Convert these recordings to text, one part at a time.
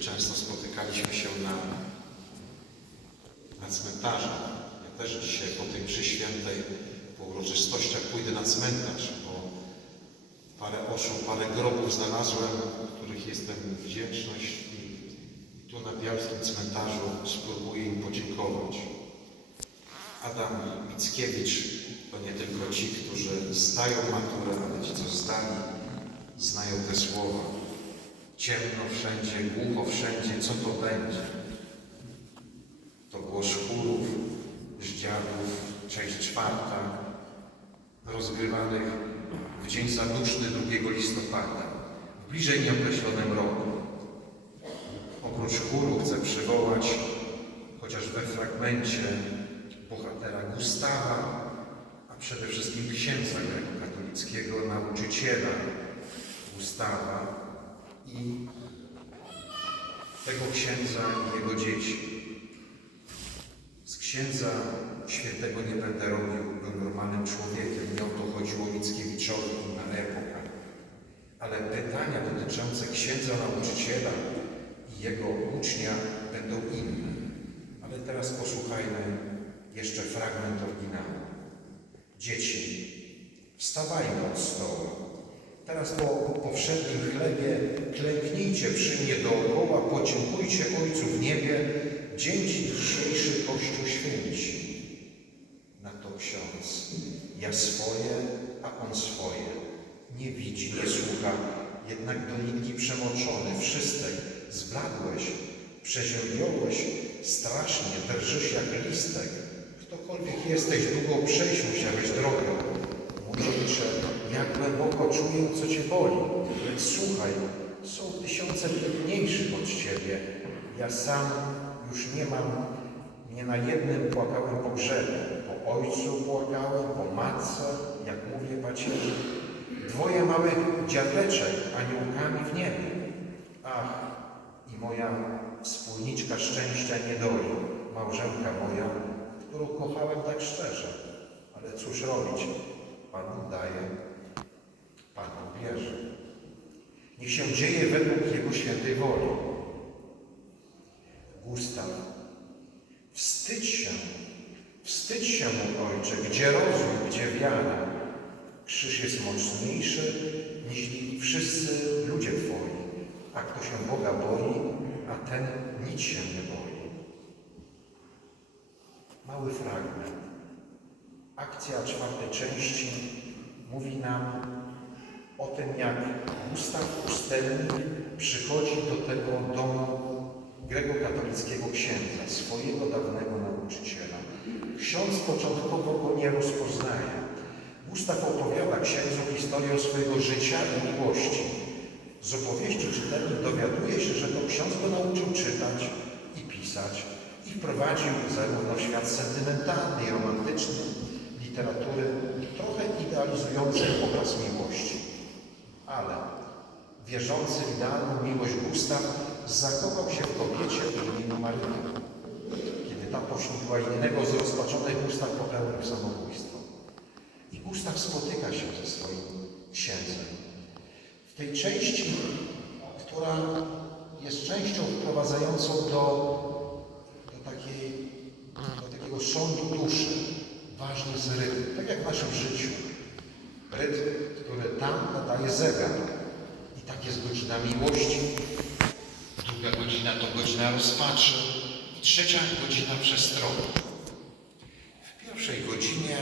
często spotykaliśmy się na, na cmentarzach. Ja też dzisiaj po tej mszy świętej, po uroczystościach pójdę na cmentarz, bo parę osób, parę grobów znalazłem, których jestem wdzięczność i tu na Białskim Cmentarzu spróbuję im podziękować. Adam Mickiewicz to nie tylko ci, którzy zdają maturę, ale ci, co zdali, znają te słowa. Ciemno wszędzie, głucho wszędzie, co to będzie? To głos chórów, zdziadów, część czwarta, rozgrywanych w dzień zaduszny 2 listopada, w bliżej nieokreślonym roku. Oprócz chóru chcę przywołać, chociaż we fragmencie, bohatera Gustawa, a przede wszystkim księdza grekokatolickiego, nauczyciela Gustawa i tego księdza i jego dzieci. Z księdza świętego nie będę robił, był normalnym człowiekiem, nie o to chodziło Mickiewiczowi na epokę. Ale pytania dotyczące księdza nauczyciela i jego ucznia będą inne. Ale teraz posłuchajmy jeszcze fragment oryginału. Dzieci, wstawajmy od stołu. Teraz po powszednim chlebie klęknijcie przy mnie dookoła, podziękujcie Ojcu w niebie, dzień dzisiejszy Kościół święci. Na to ksiądz, ja swoje, a on swoje. Nie widzi, nie słucha, jednak do nitki przemoczony, wszystek, zbladłeś, przeziębiałeś, strasznie, drżysz jak listek. Ktokolwiek jesteś, długo przejść musiałeś drogę. Młodzieńcze, jak głęboko czuję, co cię boli. Lecz słuchaj, są tysiące piękniejszych od ciebie. Ja sam już nie mam, nie na jednym płakałem po grzebie. Po ojcu płakałem, po matce, jak mówię pacierze. Dwoje małych dziadeczek aniołkami w niebie. Ach, i moja wspólniczka szczęścia nie doli, małżonka moja, którą kochałem tak szczerze. Ale cóż robić? Pan daje, Pan bierze. Niech się dzieje według Jego świętej woli. Gustaw, wstydź się, wstydź się, mój ojcze, gdzie rozum, gdzie wiara. Krzyż jest mocniejszy niż wszyscy ludzie Twoi, a kto się Boga boi, a ten nic się nie boi. Mały fragment. Akcja czwartej części mówi nam o tym, jak Gustaw Pustelnik przychodzi do tego domu grekokatolickiego księdza, swojego dawnego nauczyciela. Ksiądz początkowo go nie rozpoznaje. Gustaw opowiada księdzu historię swojego życia i miłości. Z opowieści czytelnik dowiaduje się, że to ksiądz go nauczył czytać i pisać i wprowadził zarówno w świat sentymentalny i romantyczny, literatury, trochę idealizujący obraz miłości. Wierzący w idealną miłość Gustaw zakochał się w kobiecie o imieniu Maryja. Kiedy ta poślubiła innego, zrozpaczony Gustaw popełnił samobójstwo. I Gustaw spotyka się ze swoim księdzem. W tej części, która jest częścią wprowadzającą do, do, takiej, do takiego sądu duszy, ważny jest rytm, tak jak w naszym życiu. Rytm, który tam nadaje zegar. I tak jest godzina miłości, druga godzina to godzina rozpaczy i trzecia godzina przestrony. W pierwszej godzinie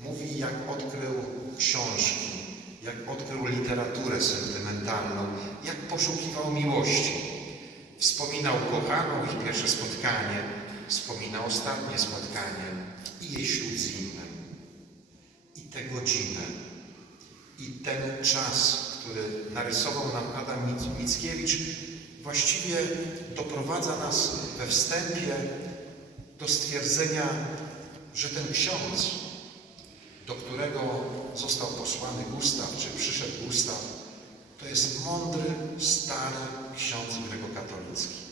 mówi, jak odkrył książki, jak odkrył literaturę sentymentalną, jak poszukiwał miłości. Wspominał kochaną ich pierwsze spotkanie, wspominał ostatnie spotkanie i jej ślub z innym. I tę godzinę, i ten czas, który narysował nam Adam Mic- Mickiewicz, właściwie doprowadza nas we wstępie do stwierdzenia, że ten ksiądz, do którego został posłany Gustaw, czy przyszedł Gustaw, to jest mądry, stary ksiądz grekokatolicki.